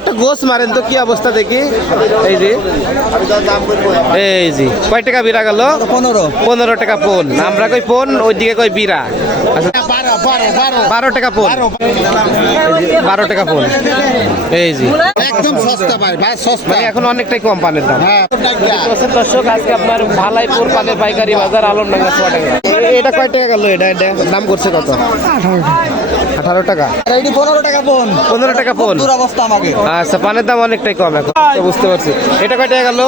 একটা গোস মারেন তো কি অবস্থা দেখি? এই যে। এই যে। কয় টাকা বিরা গেল? পনেরো। পনেরো টাকা পোন। আমরা কই পোন ওইদিকে কই বিরা। আচ্ছা। বারো টাকা পোন। বারো টাকা পোন। এই যে। একদম সস্তা ভাই ভাই সস্তা। মানে এখন অনেকটাই কম পানের দাম। হ্যাঁ। দর্শক আজকে আপনার ভালাইপুর পানের পাইকারি বাজার আলমডাঙ্গা সোয়াডাঙ্গা এটা কয় টাকা গেল? এটা এটা দাম করছে কত? আঠারো টাকা। এটি পনেরো টাকা পন। পনেরো টাকা পোন। দূর অবস্থা আমাকে আচ্ছা পানের দাম অনেকটাই কম এখন। বুঝতে পারছি। এটা কয় টাকা গেল?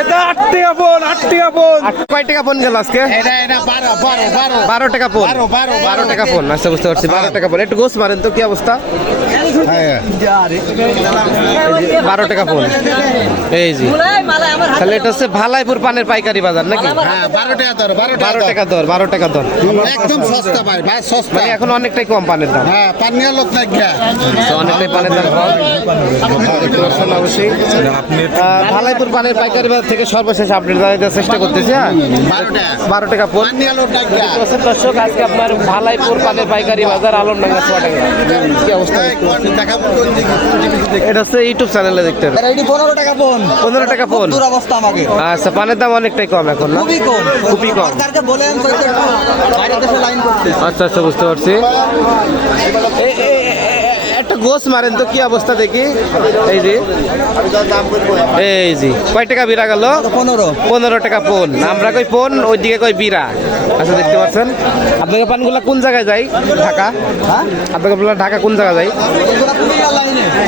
এটা আট টাকা বোন আট টাকা আট কয় টাকা পোন গেল আজকে? বারো টাকা পোন। বারো, টাকা পোন। আচ্ছা বুঝতে পারছি বারো। টাকা পোন। একটু গোস মারেন তো কি অবস্থা? বারো টাকা পোন এই জি তাহলে এটা হচ্ছে ভালাইপুর পানের পাইকারি বাজার নাকি? হ্যাঁ বারো টাকা দর বারো টাকা টাকা দর বারো টাকা দর। একদম সস্তা ভাই ভাই সস্তা। মানে এখন অনেকটাই কম পানের দাম। হ্যাঁ পানিয়া লোক না অনেকটাই পানের দাম কম। অবশ্যই ভালাইপুর পানের পাইকারি বাজার থেকে সর্বশেষ আপডেট দেওয়ার চেষ্টা করতেছি হ্যাঁ? বারো টাকা। টাকা পাচ্ছেন দর্শক আজকে আপনার ভালাইপুর পানের পাইকারি বাজার আলমডাঙ্গা সোয়াডাঙ্গা কি অবস্থা? দেখাবো কোন দিকে এটা হচ্ছে ইউটিউব চ্যানেলে দেখতে এটি পনেরো টাকা পন পনেরো টাকা পোন দূর অবস্থা আমাকে আচ্ছা পানের দাম অনেকটাই কম এখন না? খুবই কম। খুবই কম। সরকারকে বলেন তো একটু বাইরের দেশে লাইন করতে আচ্ছা আচ্ছা বুঝতে পারছি। একটা গোস মারেন তো কি অবস্থা দেখি? এই যে। এই যে। কয় টাকা বিরা গেল? পনেরো। পনেরো টাকা পোন। আমরা কই পোন ওইদিকে কই বিরা। আচ্ছা দেখতে পাচ্ছেন। আপনাকে পানগুলা কোন জায়গায় যাই ঢাকা? হ্যাঁ? আপনাকে আপনার ঢাকা কোন জায়গায় যাই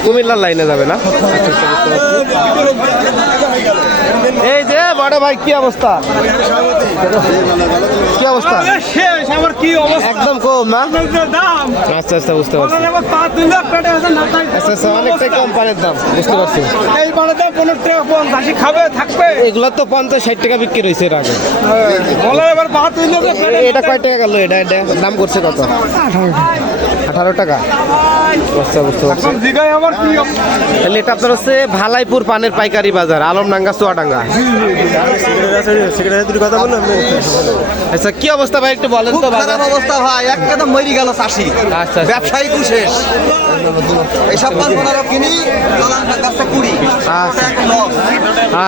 কুমিল্লার লাইনে। যাবে না। এই যে বড় ভাই কি অবস্থা? কি অবস্থা? কি অবস্থা? একদম কম না দাম? আচ্ছা আচ্ছা বুঝতে পারছি। এবার আচ্ছা আচ্ছা অনেকটাই কম পানের দাম বুঝতে পারছি। এই বাড়াতে পনেরো টাকা পঞ্চাশ খাবে থাকবে? এগুলো তো পঞ্চাশ ষাট টাকা বিক্রি হয়েছে এর আগে। বলে এবার পাঁচ দিন পেটে এটা কয় টাকা গেল? এটা এটা দাম করছে কত? আঠারো টাকা। আচ্ছা বুঝতে পারছি। জিগাই আমার কি অবস্থা? তাহলে এটা আপনার হচ্ছে ভালাইপুর পানের পাইকারি বাজার আলম আলমডাঙ্গা চুয়াডাঙ্গা। আচ্ছা কি অবস্থা ভাই একটু বলেন তো বাজার। অবস্থা ভাই একদম মরি গেল চাষি। আচ্ছা আচ্ছা। ব্যবসায়ী শেষ। পনেরো কিনি কুড়ি। আচ্ছা।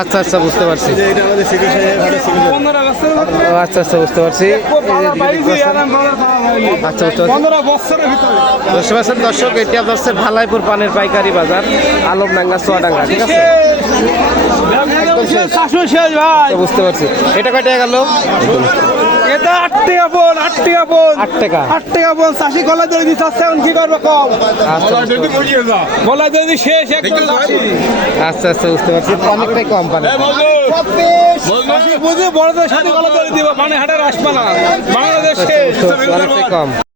আচ্ছা আচ্ছা বুঝতে পারছি। আচ্ছা আচ্ছা বুঝতে পারছি। আচ্ছা বুঝতে পারছি। পনেরো দর্শক এটি আপনার হচ্ছে ভালাইপুর পানের পাইকারি বাজার আলমডাঙ্গা চুয়াডাঙ্গা ঠিক আছে? শেষ। ভাই আচ্ছা, বুঝতে পারছি। এটা কয় টাকা গেল? এটা আট টাকা বোন আট টাকা বোন আট টাকা। আট টাকা বোন চাষি গলা ধরে দিতে আসছে এখন কি করব কম? আচ্ছা। গলা ধরে শেষ একদম আচ্ছা আচ্ছা বুঝতে পারছি। অনেকটাই কম পানে চাষি বুঝে বড়দের সাথে গলা ধরে দিব মানে হাটের আসবে না বাংলাদেশ শেষ। অনেকটাই কম।